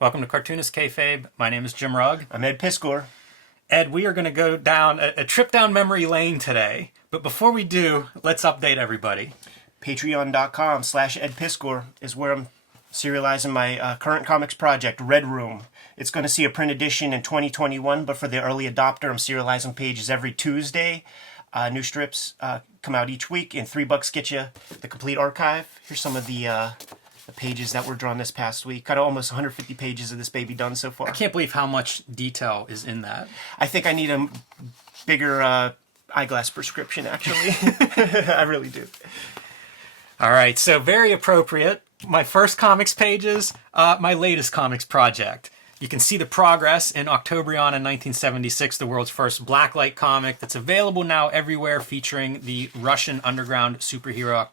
Welcome to Cartoonist Kayfabe. My name is Jim Rugg. I'm Ed Piskor. Ed, we are going to go down a trip down memory lane today. But before we do, let's update everybody. Patreon.com/Ed Piskor is where I'm serializing my current comics project, Red Room. It's going to see a print edition in 2021, but for the early adopter, I'm serializing pages every Tuesday. New strips come out each week, and $3 get you the complete archive. Here's some of the pages that were drawn this past week. Got almost 150 pages of this baby done so far. I can't believe how much detail is in that. I think I need a bigger eyeglass prescription, actually. I really do. All right, so very appropriate. My first comics pages, my latest comics project. You can see the progress in Octobriana 1976, the world's first blacklight comic that's available now everywhere, featuring the Russian underground superhero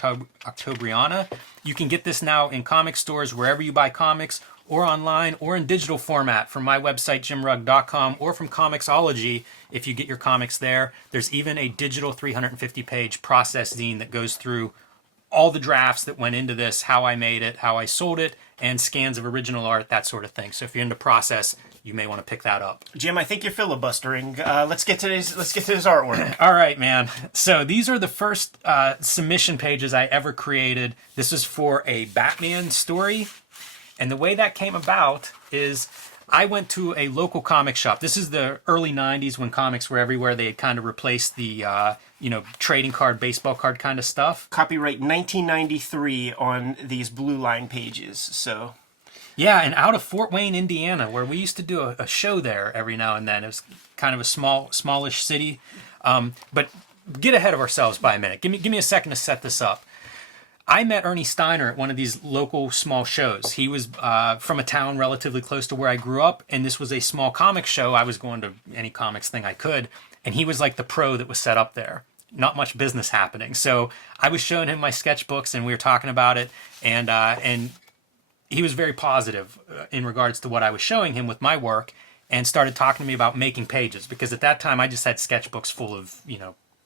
Octobriana. You can get this now in comic stores wherever you buy comics, or online, or in digital format from my website, jimrugg.com, or from Comixology if you get your comics there. There's even a digital 350-page process zine that goes through all the drafts that went into this, how I made it, how I sold it, and scans of original art, that sort of thing. So if you're into process, you may want to pick that up. Jim, I think you're filibustering. Let's get to this artwork. All right, man. So these are the first submission pages I ever created. This is for a Batman story. And the way that came about is I went to a local comic shop. This is the early 90s when comics were everywhere. They had kind of replaced the trading card, baseball card kind of stuff. Copyright 1993 on these blue line pages. So, yeah, and out of Fort Wayne, Indiana, where we used to do a show there every now and then. It was kind of a smallish city. But get ahead of ourselves by a minute. Give me a second to set this up. I met Ernie Steiner at one of these local small shows. He was from a town relatively close to where I grew up, and this was a small comic show. I was going to any comics thing I could, and he was like the pro that was set up there. Not much business happening. So I was showing him my sketchbooks, and we were talking about it, and he was very positive in regards to what I was showing him with my work, and started talking to me about making pages, because at that time I just had sketchbooks full of,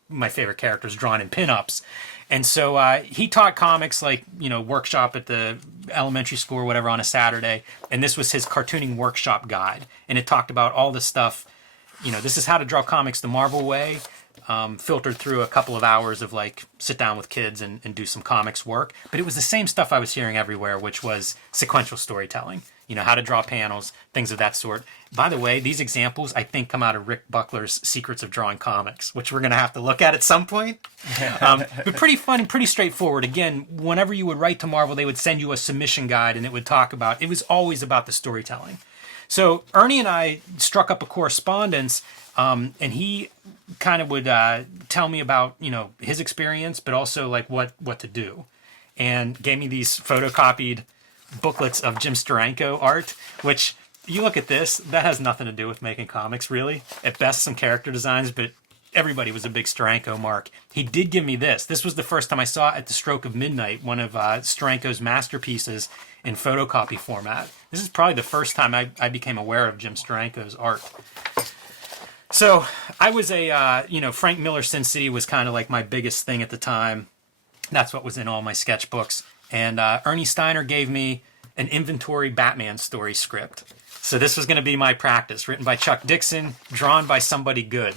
my favorite characters drawn in pinups. And so he taught comics, like, workshop at the elementary school or whatever on a Saturday. And this was his cartooning workshop guide. And it talked about all the stuff, this is how to draw comics the Marvel way, filtered through a couple of hours of like sit down with kids and do some comics work. But it was the same stuff I was hearing everywhere, which was sequential storytelling. How to draw panels, things of that sort. By the way, these examples, I think, come out of Rick Buckler's Secrets of Drawing Comics, which we're going to have to look at some point. But pretty fun and pretty straightforward. Again, whenever you would write to Marvel, they would send you a submission guide, and it would talk about, it was always about the storytelling. So Ernie and I struck up a correspondence, and he kind of would tell me about, his experience, but also like what to do. And gave me these photocopied booklets of Jim Steranko art, which you look at this, that has nothing to do with making comics, really. At best, some character designs, but everybody was a big Steranko mark. He did give me this. This was the first time I saw At the Stroke of Midnight, one of Steranko's masterpieces in photocopy format. This is probably the first time I became aware of Jim Steranko's art. So I was Frank Miller's Sin City was kind of like my biggest thing at the time. That's what was in all my sketchbooks. And Ernie Steiner gave me an inventory Batman story script. So this was going to be my practice, written by Chuck Dixon, drawn by somebody good.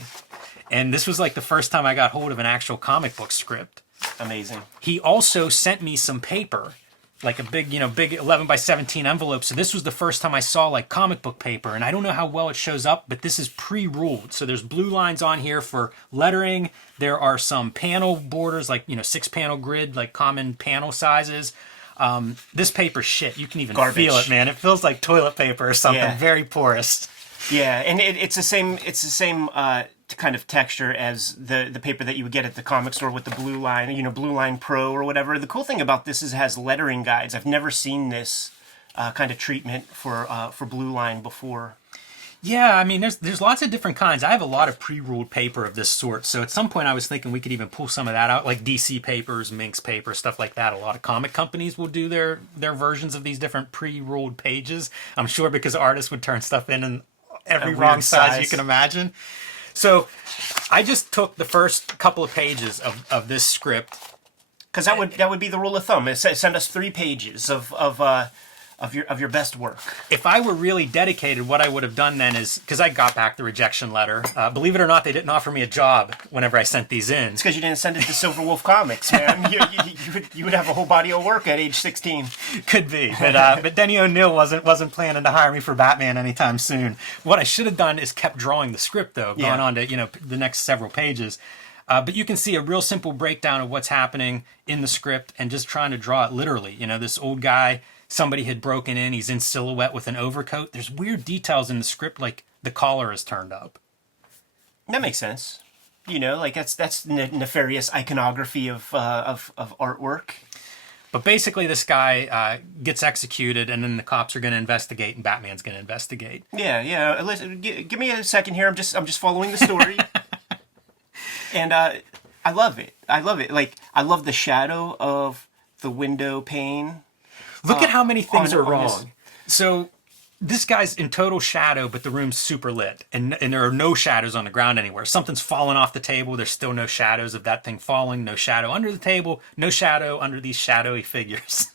And this was like the first time I got hold of an actual comic book script. Amazing. He also sent me some paper, like a big 11 by 17 envelope. So this was the first time I saw like comic book paper. And I don't know how well it shows up, but this is pre-ruled. So there's blue lines on here for lettering. There are some panel borders, like, 6-panel grid, like common panel sizes. This paper's shit. You can even feel it, man. It feels like toilet paper or something. Yeah. Very porous. Yeah, and it's the same kind of texture as the paper that you would get at the comic store with the blue line, Blue Line Pro or whatever. The cool thing about this is it has lettering guides. I've never seen this kind of treatment for blue line before. Yeah, I mean, there's lots of different kinds. I have a lot of pre-ruled paper of this sort, so at some point I was thinking we could even pull some of that out, like DC papers, Minx paper, stuff like that. A lot of comic companies will do their versions of these different pre-ruled pages. I'm sure because artists would turn stuff in every wrong size you can imagine. So I just took the first couple of pages of this script. Because that would be the rule of thumb. Send us 3 pages of of your best work. If I were really dedicated, what I would have done then is, because I got back the rejection letter. Believe it or not, they didn't offer me a job whenever I sent these in. It's because you didn't send it to Silver Wolf Comics, man. You would have a whole body of work at age 16. Could be, but Denny O'Neil wasn't planning to hire me for Batman anytime soon. What I should have done is kept drawing the script, though, going on to the next several pages. But you can see a real simple breakdown of what's happening in the script and just trying to draw it literally. This old guy, somebody had broken in, he's in silhouette with an overcoat. There's weird details in the script, like the collar is turned up. That makes sense. Like that's nefarious iconography of artwork. But basically, this guy gets executed, and then the cops are going to investigate, and Batman's going to investigate. Yeah. Listen, give me a second here. I'm just following the story. And I love it. Like, I love the shadow of the window pane. Look at how many things are wrong. This. So this guy's in total shadow, but the room's super lit. And there are no shadows on the ground anywhere. Something's fallen off the table. There's still no shadows of that thing falling. No shadow under the table. No shadow under these shadowy figures.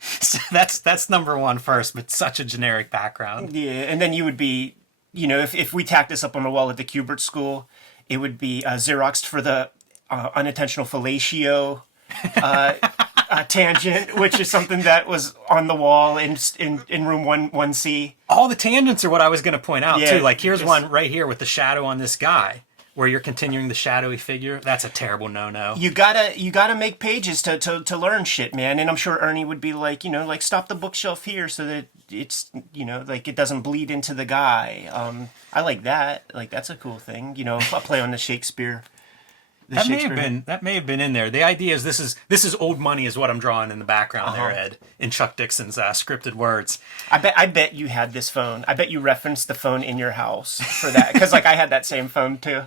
So that's number one first, but such a generic background. Yeah, and then you would be, if we tacked this up on the wall at the Kubert School, it would be Xeroxed for the unintentional fellatio tangent, which is something that was on the wall in room 1C. All the tangents are what I was going to point out, too. Like, here's one right here with the shadow on this guy, where you're continuing the shadowy figure. That's a terrible no-no. You gotta make pages to learn shit, man. And I'm sure Ernie would be like, like, stop the bookshelf here so that it's, like, it doesn't bleed into the guy. I like that. Like, that's a cool thing. A play on the Shakespeare. That may have been in there. The idea is this is old money is what I'm drawing in the background there, Ed, in Chuck Dixon's scripted words. I bet you had this phone. I bet you referenced the phone in your house for that, because like I had that same phone too.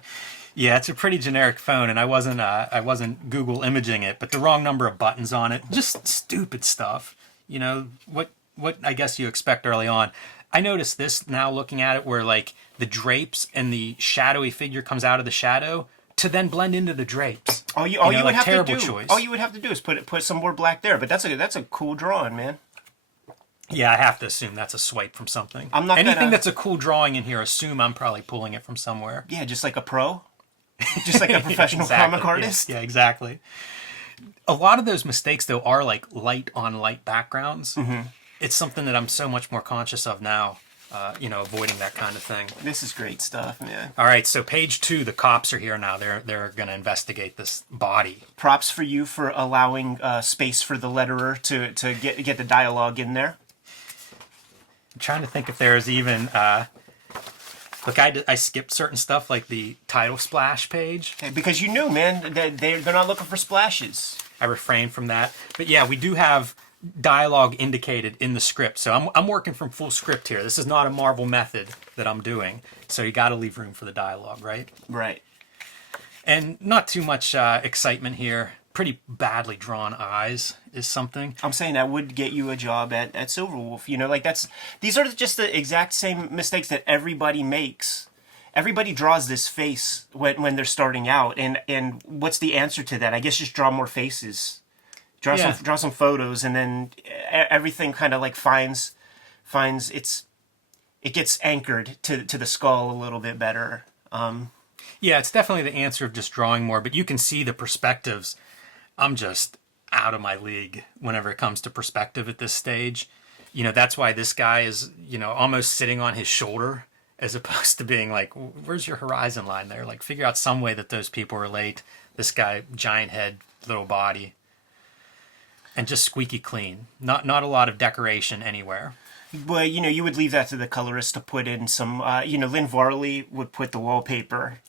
Yeah, it's a pretty generic phone, and I wasn't Google imaging it, but the wrong number of buttons on it, just stupid stuff. What I guess you expect early on. I noticed this now looking at it, where like the drapes and the shadowy figure comes out of the shadow to then blend into the drapes. All you would have to do is put some more black there. But that's a cool drawing, man. Yeah, I have to assume that's a swipe from something. Anything that's a cool drawing in here, assume I'm probably pulling it from somewhere. Yeah, just like a pro, just like a professional comic artist. Yeah, exactly. A lot of those mistakes though are like light on light backgrounds. Mm-hmm. It's something that I'm so much more conscious of now. Avoiding that kind of thing. This is great stuff, man. All right, so page 2, the cops are here now. They're going to investigate this body. Props for you for allowing space for the letterer to get the dialogue in there. I'm trying to think if there's even... Look, I skipped certain stuff like the title splash page. Okay, because you knew, man, that they're not looking for splashes. I refrained from that. But yeah, we do have dialogue indicated in the script. So I'm working from full script here. This is not a Marvel method that I'm doing. So you got to leave room for the dialogue, right? Right. And not too much excitement here. Pretty badly drawn eyes is something. I'm saying that would get you a job at Silverwolf. These are just the exact same mistakes that everybody makes. Everybody draws this face when they're starting out. And what's the answer to that? I guess just draw more faces. Draw some photos, and then everything kind of like finds it gets anchored to the skull a little bit better. Yeah, it's definitely the answer of just drawing more, but you can see the perspectives. I'm just out of my league whenever it comes to perspective at this stage. That's why this guy is, almost sitting on his shoulder as opposed to being like, where's your horizon line there? Like, figure out some way that those people relate. This guy, giant head, little body. And just squeaky clean. Not a lot of decoration anywhere. Well, you would leave that to the colorist to put in some, Lynn Varley would put the wallpaper.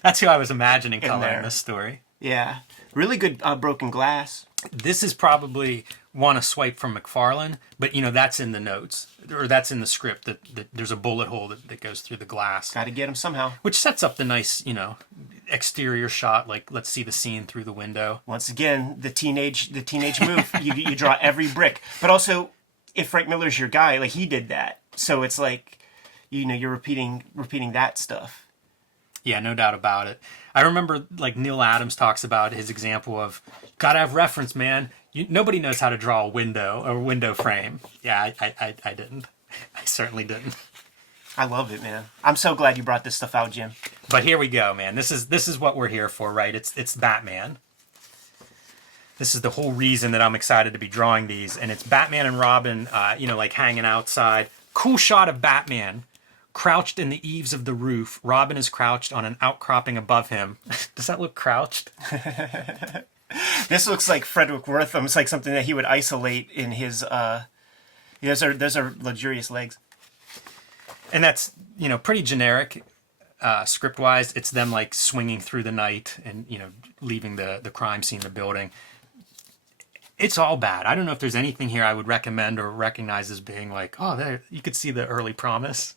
That's who I was imagining coloring this story. Yeah. Really good broken glass. This is probably a swipe from McFarlane, but, that's in the notes. Or that's in the script, that there's a bullet hole that goes through the glass. Got to get him somehow. Which sets up the nice, exterior shot, like let's see the scene through the window. Once again, the teenage move. you draw every brick. But also, if Frank Miller's your guy, like he did that. So it's like, you're repeating that stuff. Yeah, no doubt about it. I remember like Neil Adams talks about his example of, gotta have reference, man. Nobody knows how to draw a window or window frame. Yeah, I didn't. I certainly didn't. I love it, man. I'm so glad you brought this stuff out, Jim. But here we go, man. This is what we're here for, right? It's Batman. This is the whole reason that I'm excited to be drawing these, and it's Batman and Robin, like hanging outside. Cool shot of Batman crouched in the eaves of the roof. Robin is crouched on an outcropping above him. Does that look crouched? This looks like Frederick Wortham. It's like something that he would isolate in his. Those are luxurious legs. And that's, pretty generic script-wise. It's them, like, swinging through the night and, leaving the crime scene, the building. It's all bad. I don't know if there's anything here I would recommend or recognize as being like, oh, there, you could see the early promise.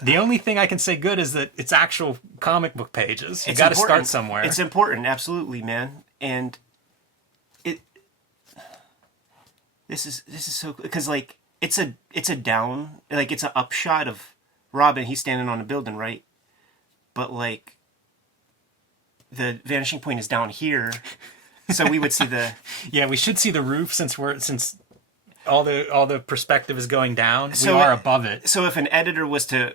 The only thing I can say good is that it's actual comic book pages. You got to start somewhere. It's important, absolutely, man. And this is so, because, like, it's a down, like, it's an upshot of Robin. He's standing on a building, right? But, like, the vanishing point is down here, so we would see the. Yeah, we should see the roof since all the perspective is going down. So we are above it. So if an editor was to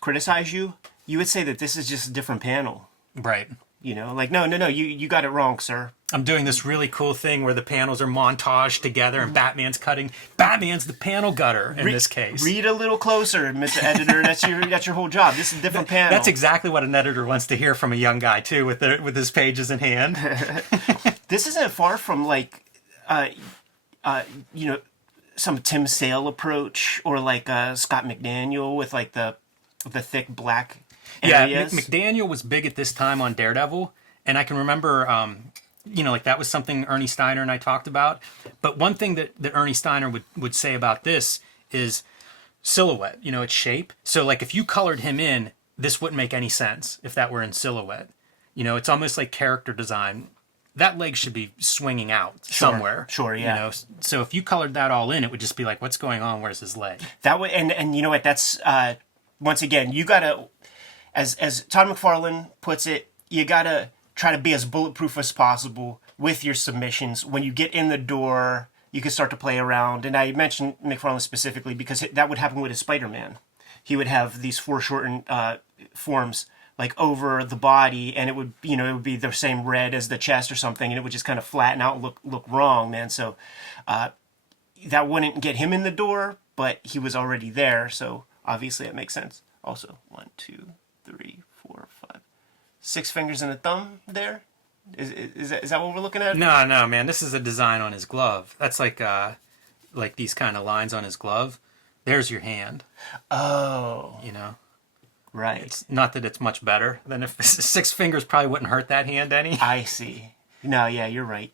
criticize you, you would say that this is just a different panel. Right. Like, no, you got it wrong, sir. I'm doing this really cool thing where the panels are montaged together and Batman's cutting. Batman's the panel gutter in this case. Read a little closer, Mr. Editor. That's your whole job. This is a different panel. That's exactly what an editor wants to hear from a young guy too, with his pages in hand. This isn't far from like, some Tim Sale approach, or like Scott McDaniel with like the thick black areas. Yeah, McDaniel was big at this time on Daredevil, and I can remember, like that was something Ernie Steiner and I talked about. But one thing that Ernie Steiner would say about this is silhouette, its shape. So like if you colored him in, this wouldn't make any sense if that were in silhouette. It's almost like character design. That leg should be swinging out somewhere. Sure, yeah. So if you colored that all in, it would just be like, what's going on? Where's his leg? That way, and you know what? That's once again, you gotta, as Todd McFarlane puts it, you gotta try to be as bulletproof as possible with your submissions. When you get in the door, you can start to play around. And I mentioned McFarlane specifically because that would happen with his Spider-Man. He would have these foreshortened forms like over the body, and it would be the same red as the chest or something, and it would just kind of flatten out and look wrong, man. So that wouldn't get him in the door, but he was already there, so obviously it makes sense. Also, 1, 2, 3, 4, 5, 6 fingers and a thumb there. Is that what we're looking at? No, man. This is a design on his glove. That's like these kind of lines on his glove. There's your hand. Oh. Right. It's not that it's much better than if 6 fingers probably wouldn't hurt that hand any. I see. No, yeah, you're right.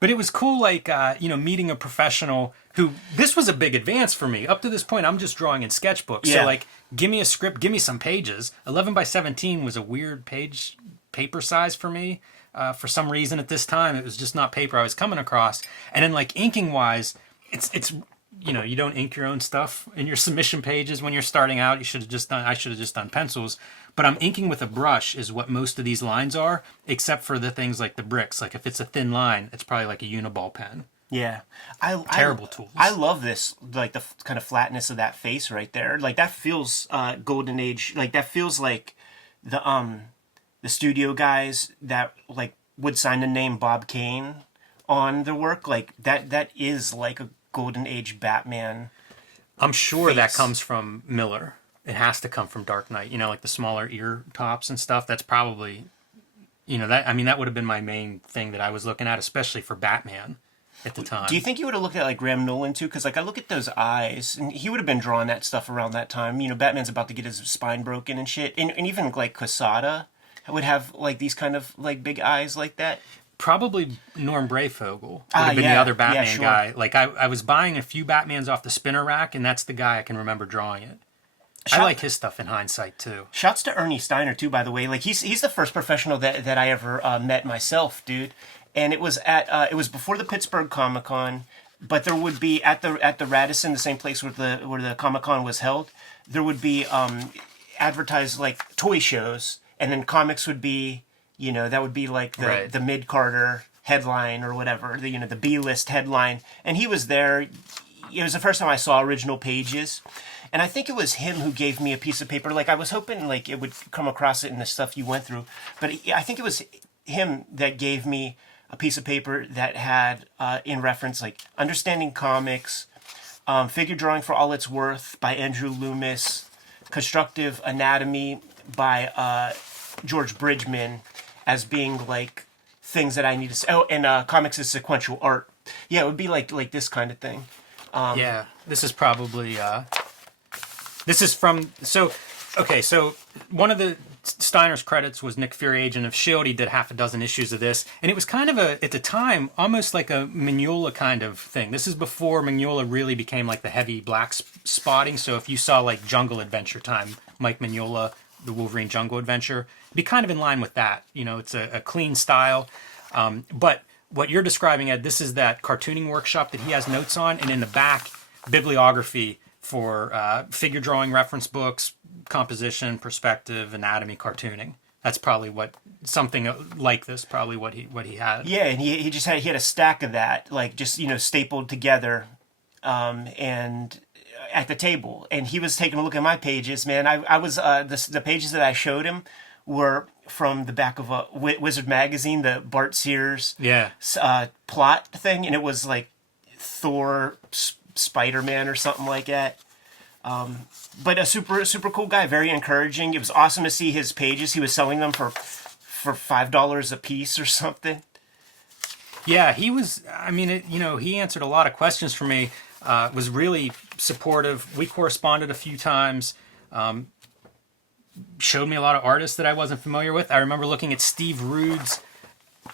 But it was cool, like, meeting a professional who, this was a big advance for me. Up to this point, I'm just drawing in sketchbooks. Yeah. So, like, give me a script, give me some pages. 11 by 17 was a weird paper size for me. For some reason at this time, it was just not paper I was coming across. And then, like, inking-wise, it's you don't ink your own stuff in your submission pages when you're starting out. I should have just done pencils. But I'm inking with a brush is what most of these lines are, except for the things like the bricks. Like if it's a thin line, it's probably like a Uniball pen. Yeah. Terrible tools. I love this, like the kind of flatness of that face right there. Like that feels golden age. Like that feels like the studio guys that like would sign the name Bob Kane on their work. Like that is like a golden age Batman. I'm sure face. That comes from Miller. It has to come from Dark Knight. Like the smaller ear tops and stuff. That's probably, that would have been my main thing that I was looking at, especially for Batman at the time. Do you think you would have looked at like Graham Nolan too? Because like I look at those eyes, and he would have been drawing that stuff around that time. Batman's about to get his spine broken and shit, and even like Quesada would have like these kind of like big eyes like that. Probably Norm Brayfogle would have been the other Batman guy. Like I was buying a few Batmans off the spinner rack, and that's the guy I can remember drawing it. I like his stuff in hindsight too. Shouts to Ernie Steiner too, by the way. Like he's the first professional that I ever met myself, dude. And it was it was before the Pittsburgh Comic Con, but there would be at the Radisson, the same place where the Comic Con was held, there would be advertised like toy shows, and then comics would be, that would be like the mid-Carter headline or whatever, the B-list headline, and he was there. It was the first time I saw original pages, and I think it was him who gave me a piece of paper. Like, I was hoping like it would come across it in the stuff you went through, but I think it was him that gave me a piece of paper that had in reference like Understanding Comics, Figure Drawing for All It's Worth by Andrew Loomis, Constructive Anatomy by George Bridgman as being like things that I need to say. Oh, and Comics is Sequential Art. Yeah, it would be like this kind of thing. Yeah, this is probably this is from so one of the Steiner's credits was Nick Fury, Agent of S.H.I.E.L.D. He did half a dozen issues of this, and it was kind of at the time almost like a Mignola kind of thing. This is before Mignola really became like the heavy black spotting. So if you saw like Jungle Adventure Time, Mike Mignola, the Wolverine Jungle Adventure, it'd be kind of in line with that. It's a clean style, but what you're describing, Ed, this is that cartooning workshop that he has notes on, and in the back, bibliography for figure drawing reference books, composition, perspective, anatomy, cartooning. That's probably something like this, probably what he had. Yeah, and he had a stack of that, like just stapled together, and at the table. And he was taking a look at my pages. Man, I was the pages that I showed him were from the back of a Wizard magazine, the Bart Sears plot thing, and it was like Thor, Spider-Man, or something like that. But a super cool guy, very encouraging. It was awesome to see his pages. He was selling them for $5 a piece or something. Yeah, he was. I mean, he answered a lot of questions for me. Was really supportive. We corresponded a few times. Showed me a lot of artists that I wasn't familiar with. I remember looking at Steve Rude's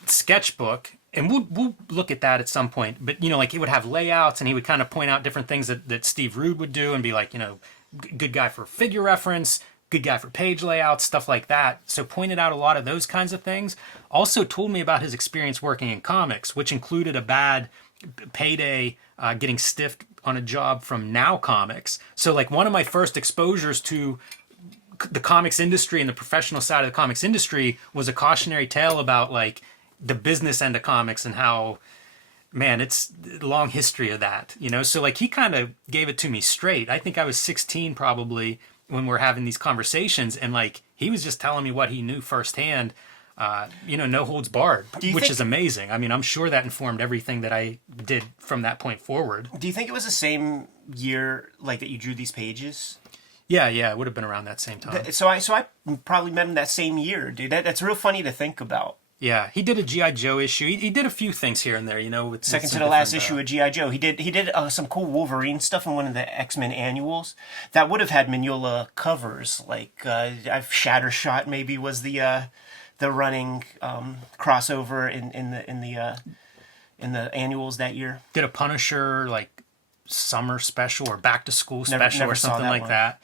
sketchbook, and we'll look at that at some point. But like, he would have layouts, and he would kind of point out different things that Steve Rude would do, and be like, good guy for figure reference, good guy for page layouts, stuff like that. So pointed out a lot of those kinds of things. Also told me about his experience working in comics, which included a bad payday, getting stiffed on a job from Now Comics. So like, one of my first exposures to the comics industry and the professional side of the comics industry was a cautionary tale about like the business end of comics and how, man, it's a long history of that, So like, he kind of gave it to me straight. I think I was 16 probably when we're having these conversations, and like, he was just telling me what he knew firsthand, no holds barred, which is amazing. I mean, I'm sure that informed everything that I did from that point forward. Do you think it was the same year like that you drew these pages? Yeah, it would have been around that same time. So I probably met him that same year, dude. That's real funny to think about. Yeah, he did a G.I. Joe issue. He did a few things here and there, with second to the last issue of G.I. Joe. He did some cool Wolverine stuff in one of the X-Men annuals that would have had Mignola covers. Like Shattershot maybe was the running crossover in the annuals that year. Did a Punisher like summer special or back to school special or something like that.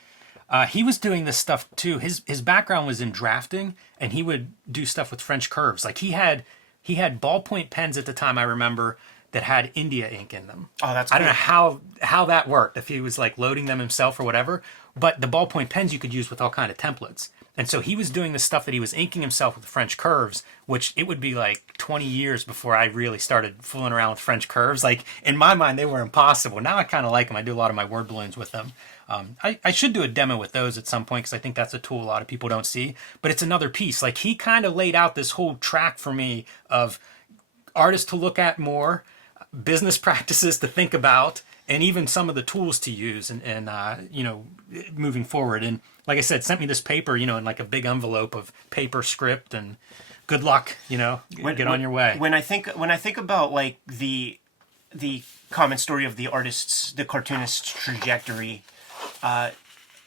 He was doing this stuff too. His background was in drafting, and he would do stuff with French curves. Like, he had ballpoint pens at the time, I remember, that had India ink in them. Oh, that's cool. I don't know how that worked, if he was like loading them himself or whatever, but the ballpoint pens you could use with all kind of templates. And so he was doing the stuff that he was inking himself with French curves, which it would be like 20 years before I really started fooling around with French curves. Like, in my mind, they were impossible. Now I kind of like them. I do a lot of my word balloons with them. I should do a demo with those at some point, because I think that's a tool a lot of people don't see. But it's another piece. Like, he kind of laid out this whole track for me of artists to look at more, business practices to think about, and even some of the tools to use and moving forward. And like I said, sent me this paper, in like a big envelope of paper script, and good luck, get on your way. When I think about like the common story of the cartoonist's trajectory, on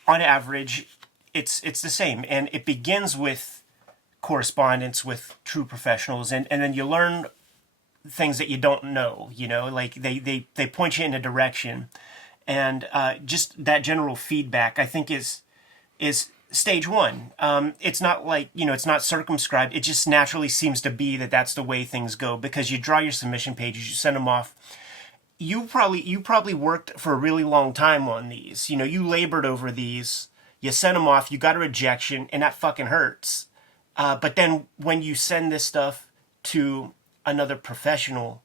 average, it's the same, and it begins with correspondence with true professionals, and then you learn things that you don't know, like they point you in a direction, and just that general feedback, I think, is stage one. It's not like, it's not circumscribed. It just naturally seems to be that that's the way things go, because you draw your submission pages, you send them off. You probably worked for a really long time on these. You labored over these. You sent them off. You got a rejection, and that fucking hurts. But then when you send this stuff to another professional,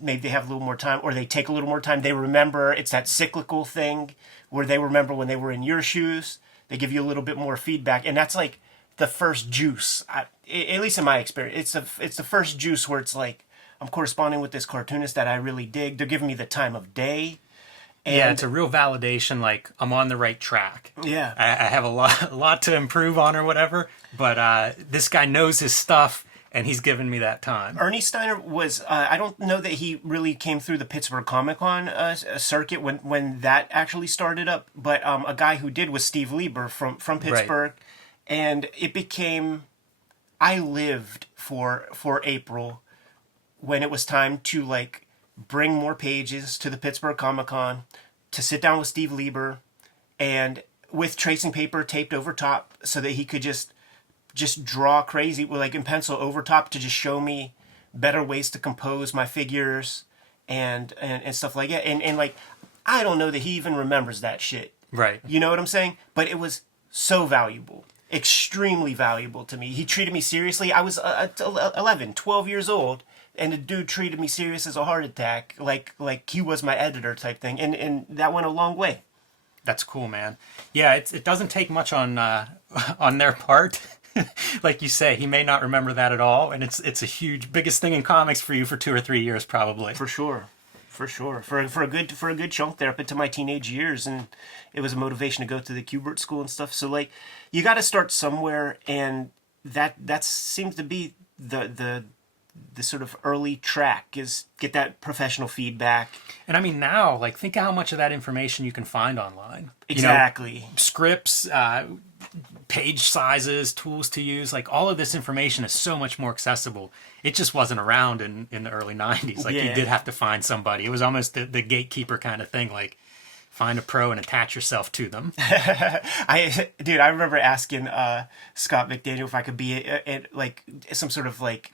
maybe they have a little more time, or they take a little more time. They remember, it's that cyclical thing where they remember when they were in your shoes. They give you a little bit more feedback, and that's like the first juice. At least in my experience, it's the first juice where it's like, I'm corresponding with this cartoonist that I really dig. They're giving me the time of day. And yeah, it's a real validation, like I'm on the right track. Yeah. I have a lot to improve on or whatever, but this guy knows his stuff, and he's given me that time. Ernie Steiner was, I don't know that he really came through the Pittsburgh Comic-Con circuit when that actually started up, but a guy who did was Steve Lieber from Pittsburgh, right. And it became, I lived for April when it was time to like bring more pages to the Pittsburgh Comic-Con, to sit down with Steve Lieber, and with tracing paper taped over top so that he could just draw crazy, like in pencil over top, to just show me better ways to compose my figures and stuff like that. And like, I don't know that he even remembers that shit. Right. You know what I'm saying? But it was so valuable. Extremely valuable to me. He treated me seriously. I was 11, 12 years old, and the dude treated me serious as a heart attack, like he was my editor type thing. And that went a long way. That's cool, man. Yeah, it doesn't take much on their part. Like you say, he may not remember that at all, and it's a huge, biggest thing in comics for you for 2 or 3 years, probably. For sure. For a good chunk there up into my teenage years, and it was a motivation to go to the Kubert school and stuff. So like, you got to start somewhere, and that seems to be the sort of early track, is get that professional feedback. And I mean, now, like, think of how much of that information you can find online. Exactly. You know, scripts, page sizes, tools to use, like all of this information is so much more accessible. It just wasn't around in the early 90s. Like, you did have to find somebody. It was almost the gatekeeper kind of thing, like find a pro and attach yourself to them. I remember asking Scott McDaniel if I could be like some sort of like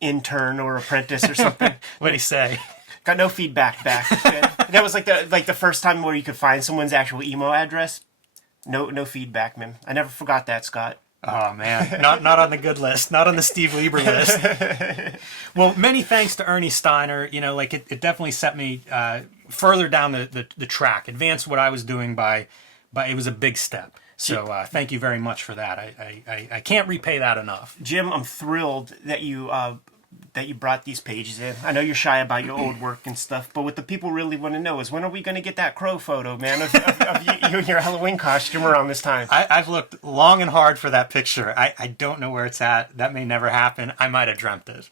intern or apprentice or something. What'd he say? Got no feedback back. That was like the first time where you could find someone's actual email address. No feedback, man. I never forgot that, Scott. Oh man, not on the good list, not on the Steve Lieber list. Well, many thanks to Ernie Steiner. You know, like it definitely set me further down the track, advanced what I was doing by it was a big step. So thank you very much for that. I can't repay that enough. Jim, I'm thrilled that you brought these pages in. I know you're shy about your old work and stuff, but what the people really want to know is, when are we going to get that crow photo, man, of you in your Halloween costume around this time? I've looked long and hard for that picture. I don't know where it's at. That may never happen. I might have dreamt it.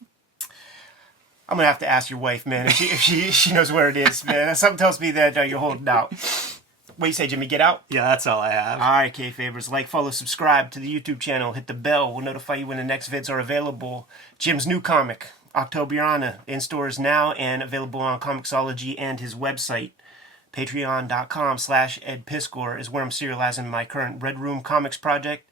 I'm going to have to ask your wife, man, if she knows where it is, man. Something tells me that you're holding out. What do you say, Jimmy? Get out? Yeah, that's all I have. All right, Kayfabers. Like, follow, subscribe to the YouTube channel. Hit the bell. We'll notify you when the next vids are available. Jim's new comic, Octobriana, in stores now and available on Comixology and his website. Patreon.com/EdPiskor is where I'm serializing my current Red Room Comics project.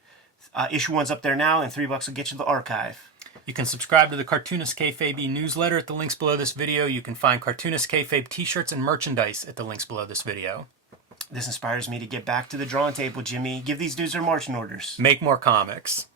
Issue 1's up there now, and $3 will get you the archive. You can subscribe to the Cartoonist Kayfabe newsletter at the links below this video. You can find Cartoonist Kayfabe t-shirts and merchandise at the links below this video. This inspires me to get back to the drawing table, Jimmy. Give these dudes their marching orders. Make more comics.